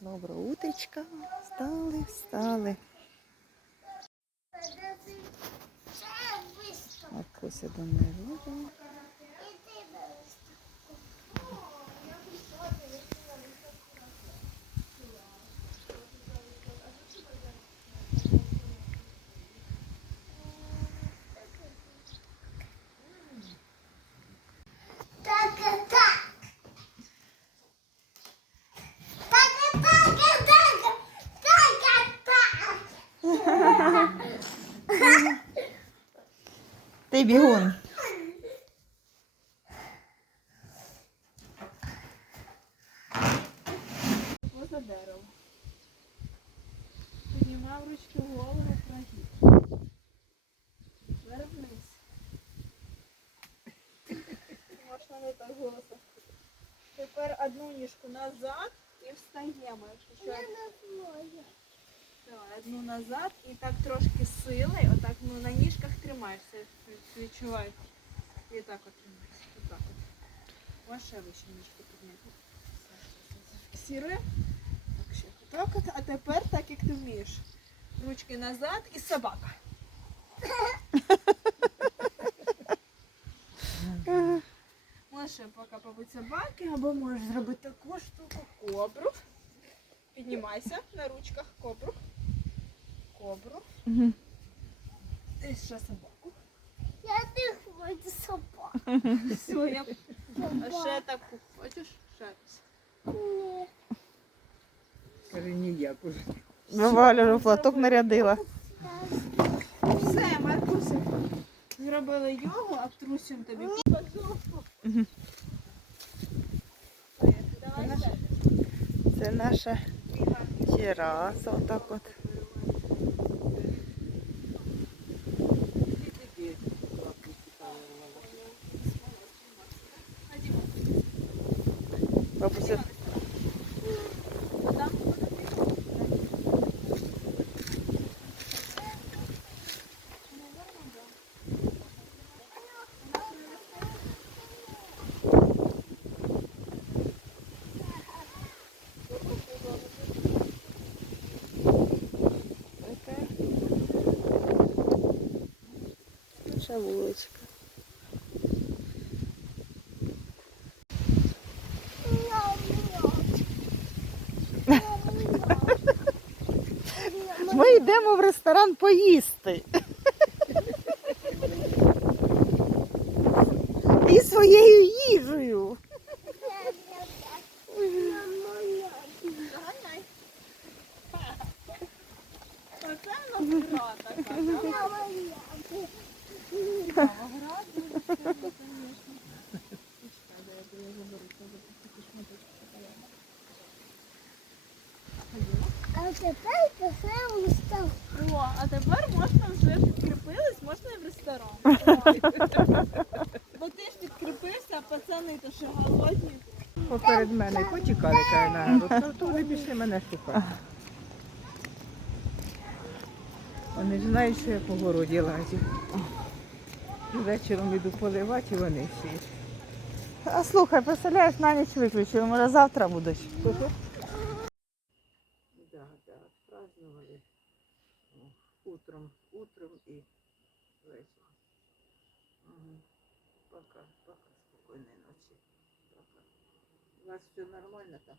Доброе утречко. Встали, встали. Маркуся до мене Ти бігун. поза дерево. Піднімав ручки вгору, прогиб. Вверх вниз. Можна не так голосно. Тепер одну ніжку назад і встаємо. Якщо що, Давай, Одну назад і так трошки сили, отак ну, на ніжках тримаєшся. Відчувай. І так от тримайся. Отак от. Можеш ще вище ніжки підняти. Зафіксируємо. Так, ще отак от. А тепер так, як ти вмієш. Ручки назад і собака. Можеш поки побути собаки, або можеш зробити таку штуку кобру. Піднімайся на ручках кобру. Кобру. Мгм. І ще собаку. Я не хочу собак. Все, я... А ще таку. Хочеш? Ще. Ні. Каже, ніяк уже. Вивалюю, платок нарядила. Все, Маркусик. Зробили йогу, тобі. Мгм. Давай Наша. ще. Це наша тераса. Отак от. Бабуся Там. така. Наша вуличка. Ми йдемо в ресторан поїсти. І своєю їжею. Оце в нас гра така. А тепер писаємо став. О, а тепер можна вже підкріпились, можна і в ресторан. Бо ти ж підкріпився, а пацани то ще голодні. Поперед мене почекали, каже народ. То, то вони пішли мене шукати. Вони ж знають, що я по городі лазю. Вечором йду поливати, і вони всі. А слухай, представляєш, на ніч виключили, може завтра будуть. Утром, утром и вечером. Угу. Пока, пока, спокойной ночи. Пока. У вас все нормально там?